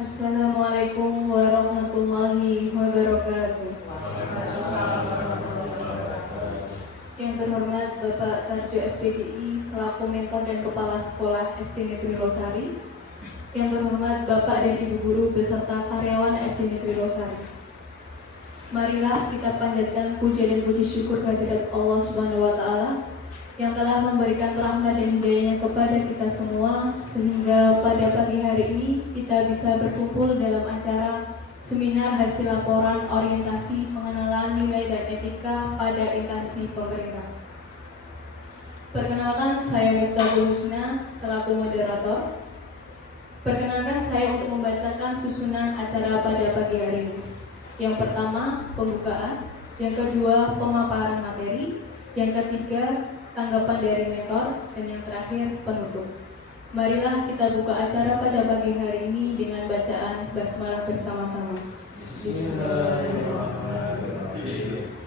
Assalamualaikum warahmatullahi wabarakatuh. Yang terhormat Bapak Tarjo SPDI selaku mentor dan kepala sekolah SD Negeri Losari. Yang terhormat Bapak dan Ibu guru beserta karyawan SD Negeri Losari. Marilah kita panjatkan puja dan puji syukur kehadirat Allah Subhanahu wa taala yang telah memberikan rahmat dan hidayahnya kepada kita semua, sehingga pada pagi hari ini kita bisa berkumpul dalam acara seminar hasil laporan orientasi pengenalan nilai dan etika pada instansi pemerintah. Perkenalkan, saya Miftahul Husna selaku moderator. Perkenalkan saya untuk membacakan susunan acara pada pagi hari ini. Yang pertama, pembukaan. Yang kedua, pemaparan materi. Yang ketiga, tanggapan dari mentor, dan yang terakhir penutup. Marilah kita buka acara pada pagi hari ini dengan bacaan basmalah bersama-sama. Bismillahirrahmanirrahim.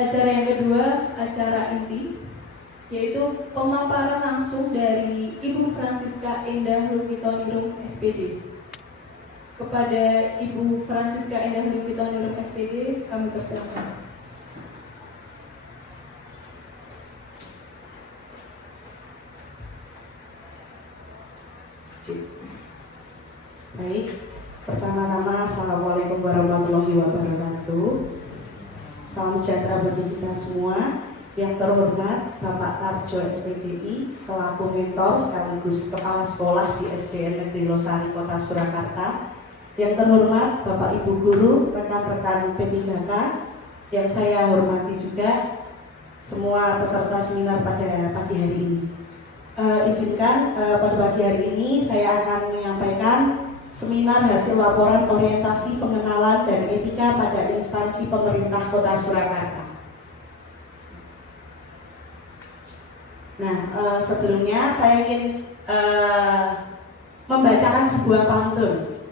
Acara yang kedua, acara inti, yaitu pemaparan langsung dari Ibu Francisca Endah Lukitoningrum SPD. Kepada Ibu Francisca Endah Lukitoningrum SPD, kami persilakan. Baik, pertama-tama Assalamualaikum warahmatullahi wabarakatuh. Salam sejahtera bagi kita semua. Yang terhormat Bapak Tarjo SPDI selaku mentor sekaligus kepala sekolah di SDN Negeri Losari Kota Surakarta. Yang terhormat Bapak Ibu guru, rekan-rekan P3K yang saya hormati juga, semua peserta seminar pada pagi hari ini. Izinkan pada pagi hari ini saya akan menyampaikan seminar hasil laporan orientasi pengenalan dan etika pada instansi pemerintah Kota Surakarta. Nah, sebelumnya saya ingin membacakan sebuah pantun.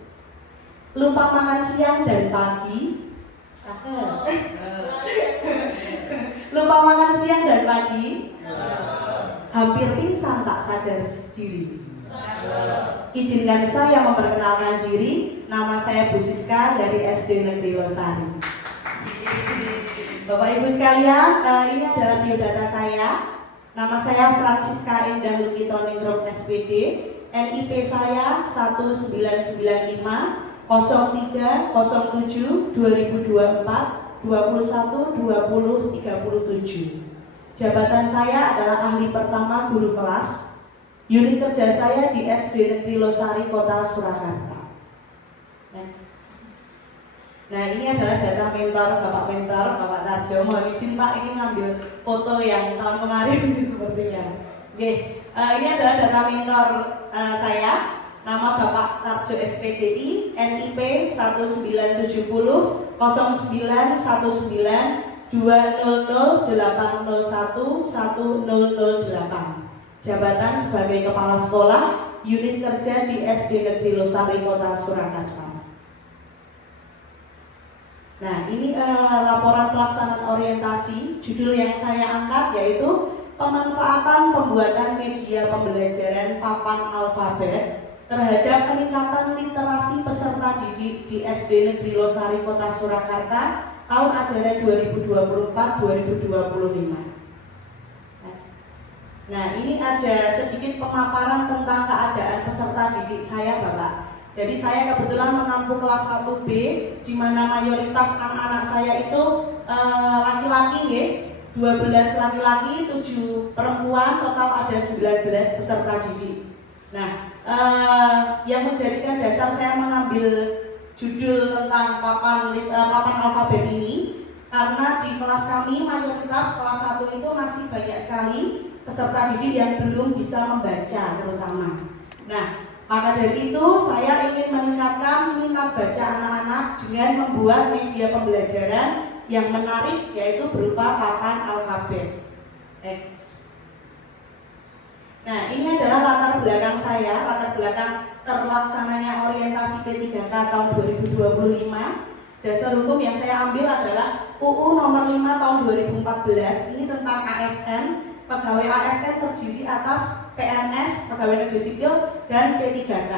Lupa makan siang dan pagi. Lupa makan siang dan pagi. Hampir pingsan tak sadar diri. Izinkan saya memperkenalkan diri. Nama saya Bu Siska dari SD Negeri Losari. Bapak Ibu sekalian, ini adalah biodata saya. Nama saya Francisca Endah Lukitoningrum SPD. NIP saya 1995 03 07 2024 21 20 37. Jabatan saya adalah ahli pertama guru kelas. Unit kerja saya di SD Negeri Losari Kota Surakarta. Next. Nah, ini adalah data mentor, Bapak Tarjo. Mohon izin Pak, ini ngambil foto yang tahun kemarin ini sepertinya. Oke, ini adalah data mentor saya. Nama Bapak Tarjo SPDI, NIP 1970 0919 200 801 1008. Jabatan sebagai kepala sekolah, unit kerja di SD Negeri Losari Kota Surakarta. Nah, ini laporan pelaksanaan orientasi. Judul yang saya angkat yaitu pemanfaatan pembuatan media pembelajaran papan alfabet terhadap peningkatan literasi peserta didik di SD Negeri Losari Kota Surakarta tahun ajaran 2024-2025. Nah, ini ada sedikit pemaparan tentang keadaan peserta didik saya, Bapak. Jadi saya kebetulan mengampu kelas 1B, di mana mayoritas anak-anak saya itu laki-laki, ya. 12 laki-laki, 7 perempuan, total ada 19 peserta didik. Nah, yang menjadikan dasar saya mengambil judul tentang papan alfabet ini, karena di kelas kami mayoritas kelas 1 itu masih banyak sekali peserta didik yang belum bisa membaca terutama. Nah, maka dari itu saya ingin meningkatkan minat baca anak-anak dengan membuat media pembelajaran yang menarik, yaitu berupa papan alfabet. X. Nah, ini adalah latar belakang saya, latar belakang terlaksananya orientasi P3K tahun 2025. Dasar hukum yang saya ambil adalah UU nomor 5 tahun 2014. Ini tentang ASN. Pegawai ASN terdiri atas PNS, pegawai negeri sipil, dan P3K.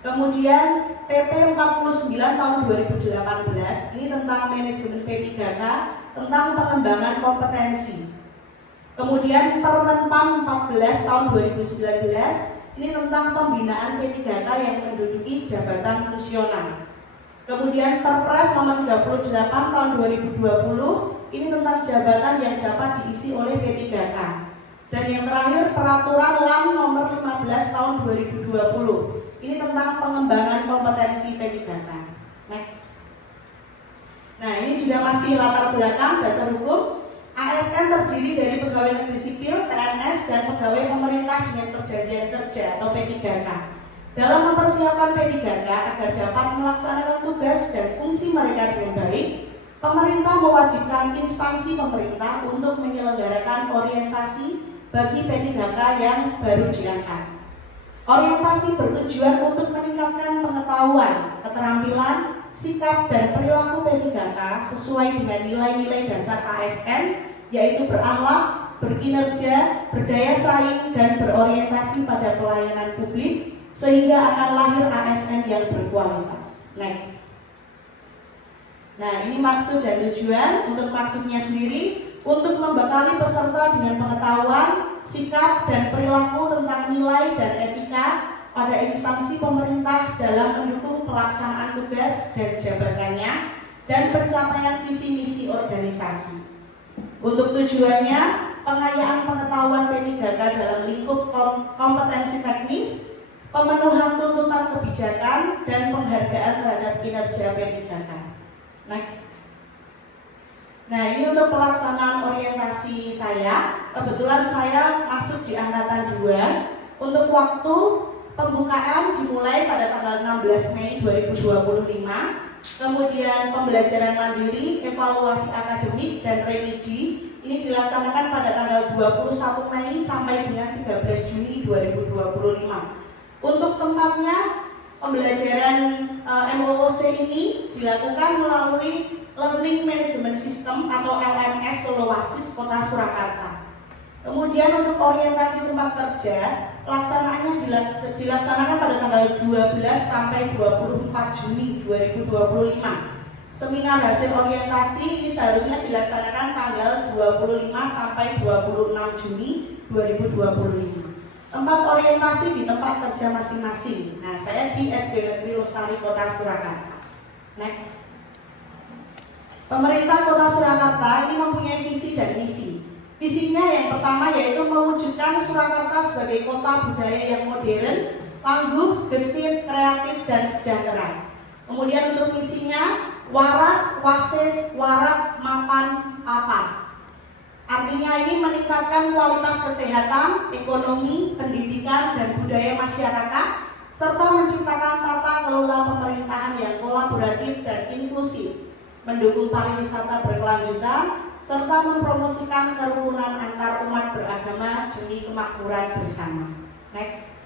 Kemudian PP 49 tahun 2018 ini tentang manajemen P3K, tentang pengembangan kompetensi. Kemudian Permenpan 14 tahun 2019 ini tentang pembinaan P3K yang menduduki jabatan fungsional. Kemudian Perpres nomor 38 tahun 2020 ini tentang jabatan yang dapat diisi oleh P3K. Dan yang terakhir Peraturan LAM nomor 15 tahun 2020 ini tentang pengembangan kompetensi P3K. Next. Nah, ini juga masih latar belakang dasar hukum. ASN terdiri dari pegawai negeri sipil, PNS, dan pegawai pemerintah dengan perjanjian kerja atau P3K. Dalam mempersiapkan P3K agar dapat melaksanakan tugas dan fungsi mereka dengan baik, pemerintah mewajibkan instansi pemerintah untuk menyelenggarakan orientasi bagi P3K yang baru diangkat. Orientasi bertujuan untuk meningkatkan pengetahuan, keterampilan, sikap, dan perilaku P3K sesuai dengan nilai-nilai dasar ASN, yaitu berakhlak, berkinerja, berdaya saing, dan berorientasi pada pelayanan publik, sehingga akan lahir ASN yang berkualitas. Next. Nah, ini maksud dan tujuan. Untuk maksudnya sendiri, untuk membekali peserta dengan pengetahuan, sikap, dan perilaku tentang nilai dan etika pada instansi pemerintah dalam mendukung pelaksanaan tugas dan jabatannya dan pencapaian visi misi organisasi. Untuk tujuannya, pengayaan pengetahuan P3K dalam lingkup kompetensi teknis, pemenuhan tuntutan kebijakan, dan penghargaan terhadap kinerja P3K. Next. Nah, ini untuk pelaksanaan orientasi saya. Kebetulan saya masuk di angkatan 2. Untuk waktu pembukaan dimulai pada tanggal 16 Mei 2025. Kemudian pembelajaran mandiri, evaluasi akademik, dan remedi ini dilaksanakan pada tanggal 21 Mei sampai dengan 13 Juni 2025. Untuk tempatnya, pembelajaran MOOC ini dilakukan melalui Learning Management System atau LMS Solowasis Kota Surakarta. Kemudian untuk orientasi tempat kerja, pelaksanaannya dilaksanakan pada tanggal 12 sampai 24 Juni 2025. Seminar hasil orientasi ini seharusnya dilaksanakan tanggal 25 sampai 26 Juni 2025. Tempat orientasi di tempat kerja masing-masing. Nah, saya di SD Negeri Losari Kota Surakarta. Next. Pemerintah Kota Surakarta ini mempunyai visi dan misi. Visinya yang pertama yaitu mewujudkan Surakarta sebagai kota budaya yang modern, tangguh, gesit, kreatif, dan sejahtera. Kemudian untuk misinya, waras, wasis, warak, mapan, papan. Artinya ini meningkatkan kualitas kesehatan, ekonomi, pendidikan, dan budaya masyarakat, serta menciptakan tata kelola pemerintahan yang kolaboratif dan inklusif, mendukung pariwisata berkelanjutan, serta mempromosikan kerukunan antar umat beragama demi kemakmuran bersama. Next.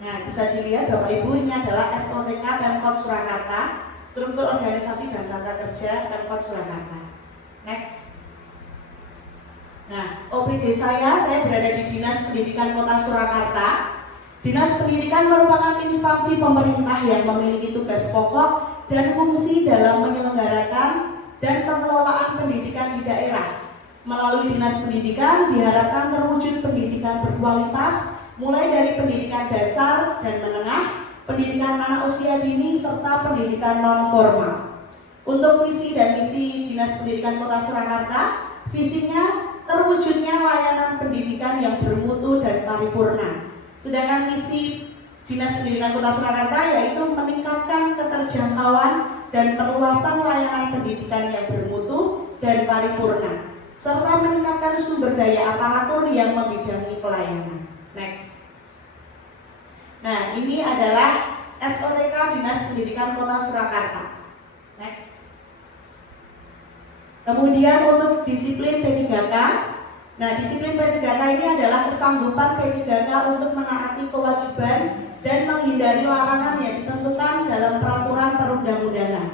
Nah, bisa dilihat Bapak Ibu, ini adalah SOTK Pemkot Surakarta, struktur organisasi dan tata kerja Pemkot Surakarta. Next. Nah, OPD saya berada di Dinas Pendidikan Kota Surakarta. Dinas Pendidikan merupakan instansi pemerintah yang memiliki tugas pokok dan fungsi dalam menyelenggarakan dan pengelolaan pendidikan di daerah. Melalui Dinas Pendidikan diharapkan terwujud pendidikan berkualitas, mulai dari pendidikan dasar dan menengah, pendidikan anak usia dini, serta pendidikan non-formal. Untuk visi dan misi Dinas Pendidikan Kota Surakarta, visinya terwujudnya layanan pendidikan yang bermutu dan paripurna. Sedangkan misi Dinas Pendidikan Kota Surakarta yaitu meningkatkan keterjangkauan dan perluasan layanan pendidikan yang bermutu dan paripurna, serta meningkatkan sumber daya aparatur yang membidangi pelayanan. Next. Nah, ini adalah SOTK Dinas Pendidikan Kota Surakarta. Next. Kemudian untuk disiplin P3K, nah disiplin P3K ini adalah kesanggupan P3K untuk menaati kewajiban dan menghindari larangan yang ditentukan dalam peraturan perundang-undangan.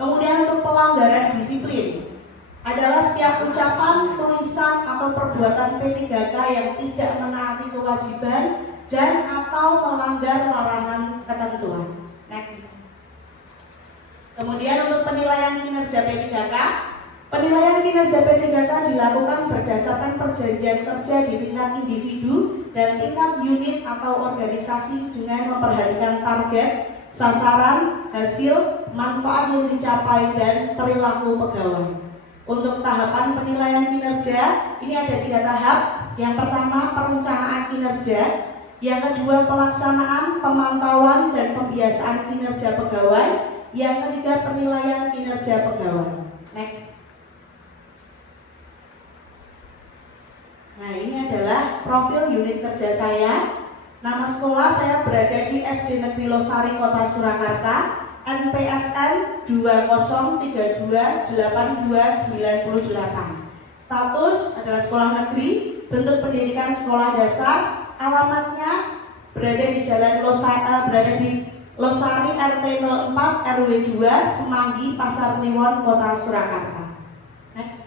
Kemudian untuk pelanggaran disiplin adalah setiap ucapan, tulisan, atau perbuatan P3K yang tidak menaati kewajiban dan atau melanggar larangan ketentuan. Next. Kemudian untuk penilaian kinerja P3K, penilaian kinerja P3K dilakukan berdasarkan perjanjian kerja di tingkat individu dan tingkat unit atau organisasi dengan memperhatikan target, sasaran, hasil, manfaat yang dicapai, dan perilaku pegawai. Untuk tahapan penilaian kinerja, ini ada 3 tahap. Yang pertama, perencanaan kinerja. Yang kedua, pelaksanaan, pemantauan, dan pembiasaan kinerja pegawai. Yang ketiga, penilaian kinerja pegawai. Next. Nah, ini adalah profil unit kerja saya. Nama sekolah saya berada di SD Negeri Losari, Kota Surakarta, NPSN 20328298. Status adalah sekolah negeri, bentuk pendidikan sekolah dasar, alamatnya berada di Jalan Losari RT 04 RW 2 Semanggi, Pasar Kliwon, Kota Surakarta. Next.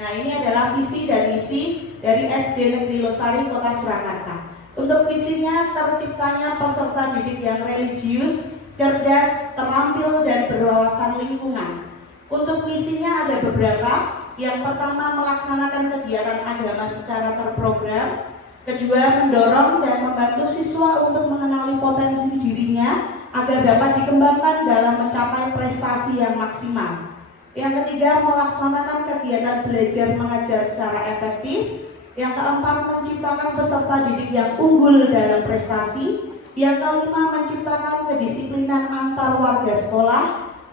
Nah, ini adalah visi dan misi dari SD Negeri Losari, Kota Surakarta. Untuk visinya, terciptanya peserta didik yang religius, cerdas, terampil, dan berwawasan lingkungan. Untuk misinya ada beberapa. Yang pertama, melaksanakan kegiatan agama secara terprogram. Kedua, mendorong dan membantu siswa untuk mengenali potensi dirinya agar dapat dikembangkan dalam mencapai prestasi yang maksimal. Yang ketiga, melaksanakan kegiatan belajar mengajar secara efektif. Yang keempat, menciptakan peserta didik yang unggul dalam prestasi. Yang kelima, menciptakan kedisiplinan antar warga sekolah.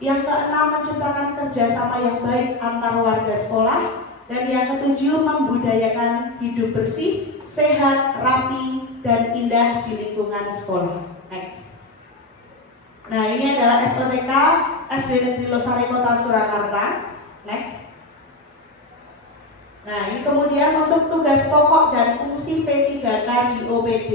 Yang keenam, menciptakan kerjasama yang baik antar warga sekolah. Dan yang ketujuh, membudayakan hidup bersih, sehat, rapi, dan indah di lingkungan sekolah. Next. Nah, ini adalah SOTK SD Negeri Losari, Kota Surakarta. Next. Nah, ini kemudian untuk tugas pokok dan fungsi P3K di OPD.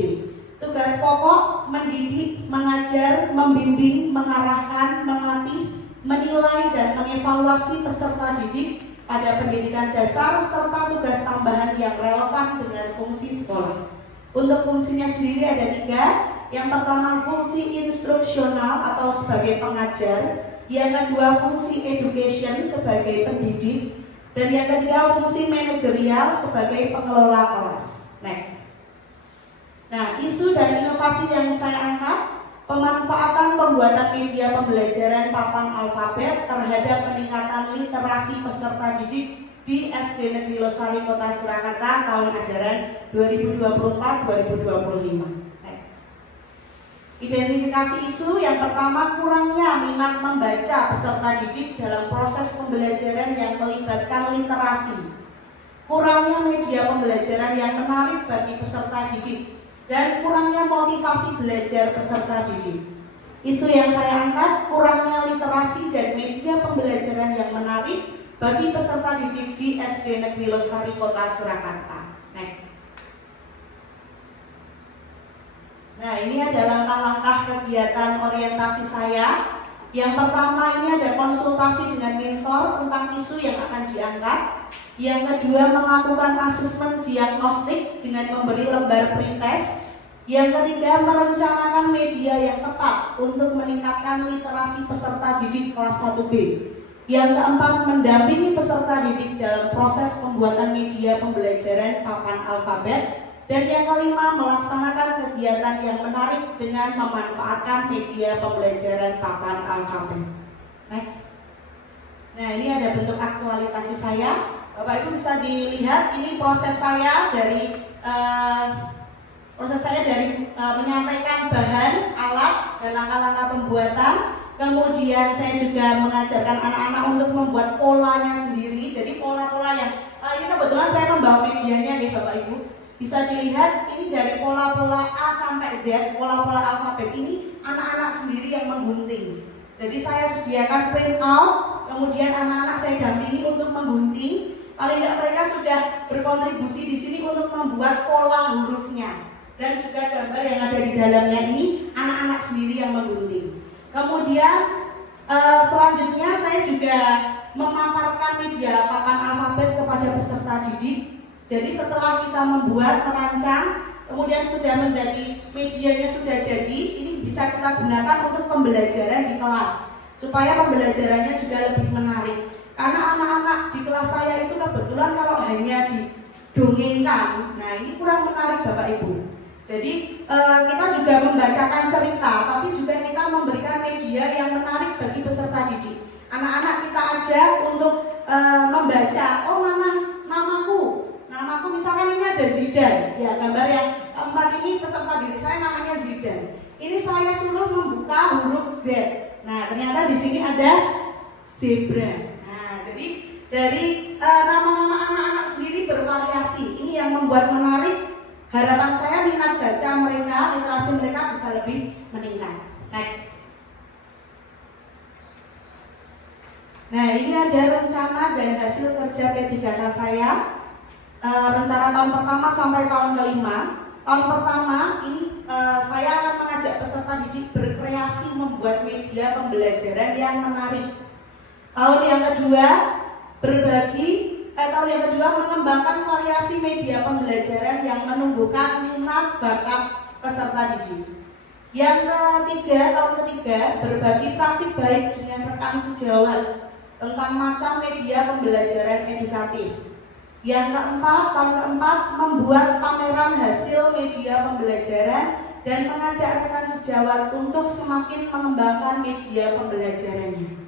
Tugas pokok mendidik, mengajar, membimbing, mengarahkan, melatih, menilai, dan mengevaluasi peserta didik pada pendidikan dasar serta tugas tambahan yang relevan dengan fungsi sekolah. Untuk fungsinya sendiri ada 3. Yang pertama, fungsi instruksional atau sebagai pengajar. Yang kedua, fungsi education sebagai pendidik. Dan yang ketiga, fungsi manajerial sebagai pengelola kelas. Next. Nah, isu dan inovasi yang saya angkat, pemanfaatan pembuatan media pembelajaran papan alfabet terhadap peningkatan literasi peserta didik di SD Negeri Losari, Kota Surakarta tahun ajaran 2024-2025. Next. Identifikasi isu yang pertama, kurangnya minat membaca peserta didik dalam proses pembelajaran yang melibatkan literasi. Kurangnya media pembelajaran yang menarik bagi peserta didik dan kurangnya motivasi belajar peserta didik. Isu yang saya angkat, kurangnya literasi dan media pembelajaran yang menarik bagi peserta didik di SD Negeri Losari, Kota Surakarta. Next. Nah, ini ada langkah-langkah kegiatan orientasi saya. Yang pertama, ini ada konsultasi dengan mentor tentang isu yang akan diangkat. Yang kedua, melakukan asesmen diagnostik dengan memberi lembar pretest. Yang ketiga, merencanakan media yang tepat untuk meningkatkan literasi peserta didik kelas 1B. Yang keempat, mendampingi peserta didik dalam proses pembuatan media pembelajaran papan alfabet. Dan yang kelima, melaksanakan kegiatan yang menarik dengan memanfaatkan media pembelajaran papan alfabet. Next. Nah, ini ada bentuk aktualisasi saya. Bapak Ibu bisa dilihat, ini proses saya dari menyampaikan bahan, alat, dan langkah-langkah pembuatan. Kemudian saya juga mengajarkan anak-anak untuk membuat polanya sendiri. Jadi pola-pola yang ini kebetulan saya membawa medianya nih Bapak Ibu. Bisa dilihat ini dari pola-pola A sampai Z, pola-pola alfabet ini anak-anak sendiri yang menggunting. Jadi saya sediakan print out, kemudian anak-anak saya dampingi untuk menggunting. Paling nggak mereka sudah berkontribusi di sini untuk membuat pola hurufnya. Dan juga gambar yang ada di dalamnya ini anak-anak sendiri yang menggunting. Kemudian selanjutnya saya juga memaparkan media papan alfabet kepada peserta didik. Jadi setelah kita membuat, merancang, kemudian sudah menjadi medianya sudah jadi, ini bisa kita gunakan untuk pembelajaran di kelas supaya pembelajarannya juga lebih menarik. Karena anak-anak di kelas saya itu kebetulan kalau hanya didongengkan, nah ini kurang menarik Bapak Ibu. Jadi kita juga membacakan cerita, tapi juga kita memberikan media yang menarik bagi peserta didik. Anak-anak kita ajak untuk membaca, oh mana namaku misalkan ini ada Zidan, ya gambar yang keempat ini peserta didik saya namanya Zidan. Ini saya suruh membuka huruf Z. Nah ternyata di sini ada zebra. Nah jadi dari nama-nama anak-anak sendiri bervariasi. Ini yang membuat menarik. Harapan saya minat baca mereka, literasi mereka bisa lebih meningkat. Next. Nah ini ada rencana dan hasil kerja P3K saya. Rencana tahun pertama sampai tahun kelima. Tahun pertama ini saya akan mengajak peserta didik berkreasi membuat media pembelajaran yang menarik. Tahun yang kedua tahun yang kedua mengembangkan variasi media pembelajaran yang menumbuhkan minat bakat peserta didik. Yang ketiga, tahun ketiga berbagi praktik baik dengan rekan sejawat tentang macam media pembelajaran edukatif. Yang keempat, tahun keempat membuat pameran hasil media pembelajaran dan mengajak rekan sejawat untuk semakin mengembangkan media pembelajarannya.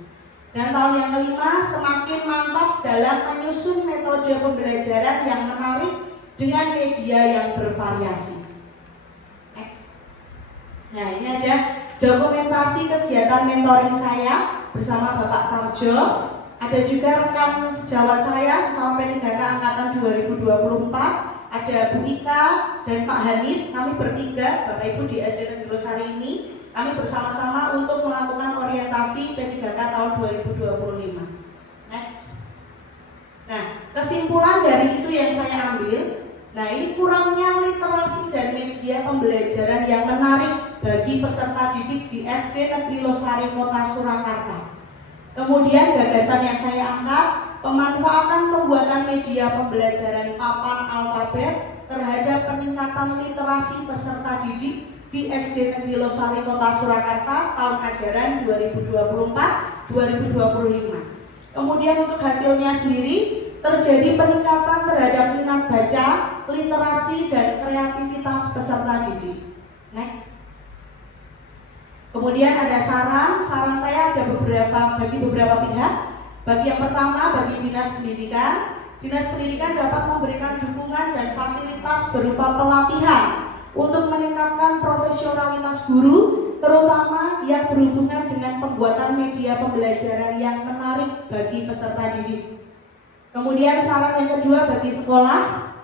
Dan tahun yang kelima semakin mantap dalam menyusun metode pembelajaran yang menarik dengan media yang bervariasi. Next. Nah ini ada dokumentasi kegiatan mentoring saya bersama Bapak Tarjo. Ada juga rekan sejawat saya sesama P3K angkatan 2024. Ada Bu Ika dan Pak Hanif. Kami bertiga Bapak Ibu di SD Negeri Losari ini. Kami bersama-sama untuk melakukan orientasi P3K tahun 2025. Next. Nah, kesimpulan dari isu yang saya ambil, nah ini kurangnya literasi dan media pembelajaran yang menarik bagi peserta didik di SD Negeri Losari Kota Surakarta. Kemudian gagasan yang saya angkat, pemanfaatan pembuatan media pembelajaran papan alfabet terhadap peningkatan literasi peserta didik di SD Negeri Losari Kota Surakarta tahun ajaran 2024-2025. Kemudian untuk hasilnya sendiri terjadi peningkatan terhadap minat baca, literasi dan kreativitas peserta didik. Next. Kemudian ada saran saya ada bagi beberapa pihak. Bagi yang pertama bagi Dinas Pendidikan dapat memberikan dukungan dan fasilitas berupa pelatihan untuk meningkatkan profesionalitas guru, terutama yang berhubungan dengan pembuatan media pembelajaran yang menarik bagi peserta didik. Kemudian saran yang kedua bagi sekolah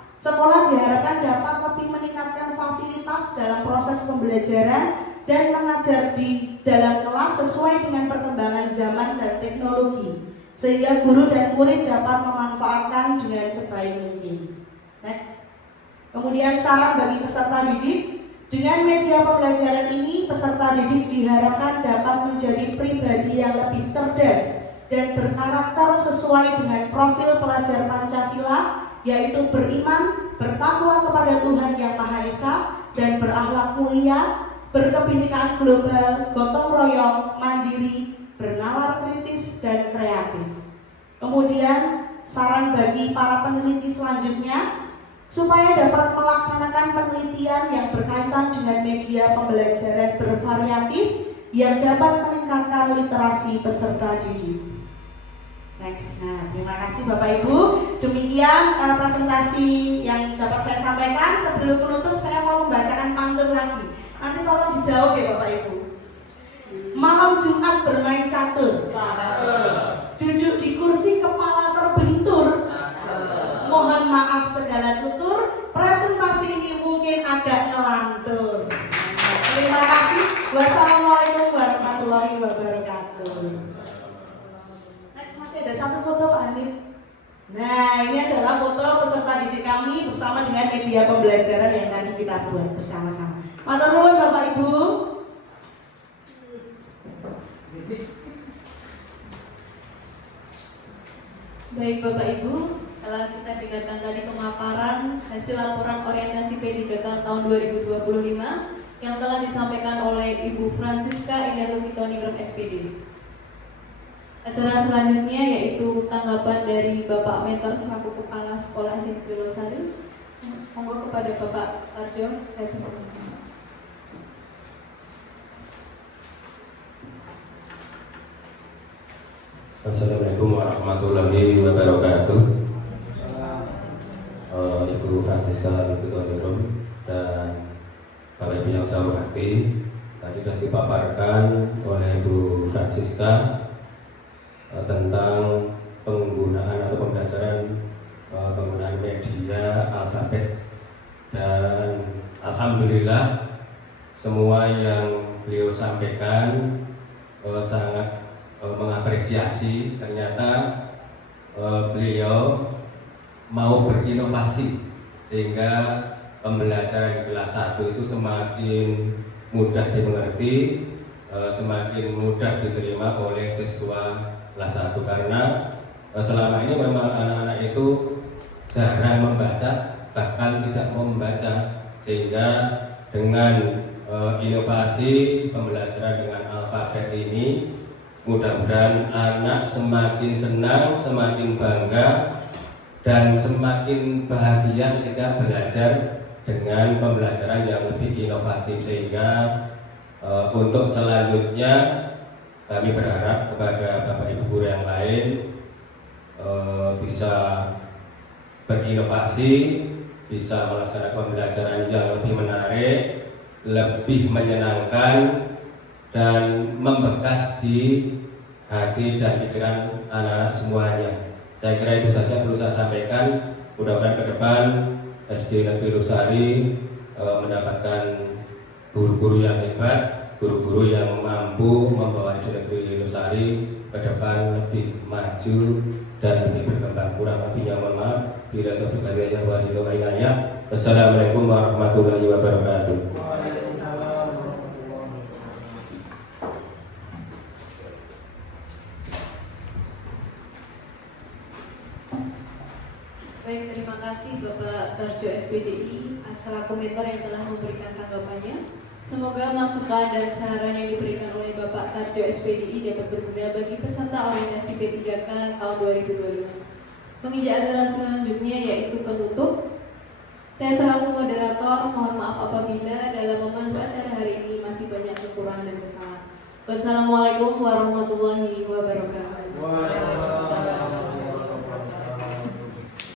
diharapkan dapat lebih meningkatkan fasilitas dalam proses pembelajaran dan mengajar di dalam kelas sesuai dengan perkembangan zaman dan teknologi, sehingga guru dan murid dapat memanfaatkan dengan sebaik mungkin. Next. Kemudian saran bagi peserta didik, dengan media pembelajaran ini peserta didik diharapkan dapat menjadi pribadi yang lebih cerdas dan berkarakter sesuai dengan profil pelajar Pancasila, yaitu beriman, bertakwa kepada Tuhan Yang Maha Esa, dan berakhlak mulia, berkebinekaan global, gotong royong, mandiri, bernalar kritis, dan kreatif. Kemudian saran bagi para peneliti selanjutnya, supaya dapat melaksanakan penelitian yang berkaitan dengan media pembelajaran bervariatif yang dapat meningkatkan literasi peserta didik. Next. Nah, terima kasih Bapak Ibu. Demikian presentasi yang dapat saya sampaikan. Sebelum menutup, saya mau membacakan pantun lagi. Nanti tolong dijawab ya Bapak Ibu. Malam Jumat bermain catur. Duduk di kursi kepala terbentur. Mohon maaf segala tutur, presentasi ini mungkin agak ngelantur. Terima kasih. Wassalamualaikum warahmatullahi wabarakatuh. Next, masih ada satu foto Pak Hanif. Nah, ini adalah foto peserta didik kami bersama dengan media pembelajaran yang tadi kita buat bersama-sama. Matur nuwun Bapak Ibu. Baik Bapak Ibu, setelah kita dengarkan tadi pemaparan pemaparan hasil laporan orientasi P3K tahun 2025 yang telah disampaikan oleh Ibu Francisca Indah Lukitoningrum SPD. Acara selanjutnya yaitu tanggapan dari Bapak Mentor selaku Kepala Sekolah SD Negeri Losari. Monggo kepada Bapak Tarjo, saya persilakan. Assalamualaikum warahmatullahi wabarakatuh. Ibu Francisca Lukitoningrum dan Bapak Ibu yang saya hormati, tadi sudah dipaparkan oleh Ibu Francisca tentang penggunaan atau pembelajaran penggunaan media alfabet, dan alhamdulillah semua yang beliau sampaikan sangat mengapresiasi. Ternyata beliau mau berinovasi sehingga pembelajaran kelas 1 itu semakin mudah dimengerti, semakin mudah diterima oleh siswa kelas 1, karena selama ini memang anak-anak itu jarang membaca, bahkan tidak mau membaca, sehingga dengan inovasi pembelajaran dengan alfabet ini mudah-mudahan anak semakin senang, semakin bangga, dan semakin bahagia ketika belajar dengan pembelajaran yang lebih inovatif. Sehingga untuk selanjutnya kami berharap kepada Bapak Ibu guru yang lain bisa berinovasi, bisa melaksanakan pembelajaran yang lebih menarik, lebih menyenangkan, dan membekas di hati dan pikiran anak-anak semuanya. Saya kira itu saja perlu saya sampaikan. Mudah-mudahan ke depan SD Negeri Losari mendapatkan guru-guru yang hebat, guru-guru yang mampu membawa SD Negeri Losari ke depan lebih maju dan lebih berkembang. Kurang lebihnya mohon maaf. Bila taufiq hidayah wa hidayah. Wassalamualaikum warahmatullahi wabarakatuh. Baik, terima kasih Bapak Tarjo SPDI selaku mentor yang telah memberikan tanggapannya. Semoga masukan dan saran yang diberikan oleh Bapak Tarjo SPDI dapat berguna bagi peserta orientasi P3K tahun 2022. Menginjak acara selanjutnya yaitu penutup. Saya selaku moderator mohon maaf apabila dalam memandu acara hari ini masih banyak kekurangan dan kesalahan. Wassalamualaikum warahmatullahi wabarakatuh. Waalaikumsalam.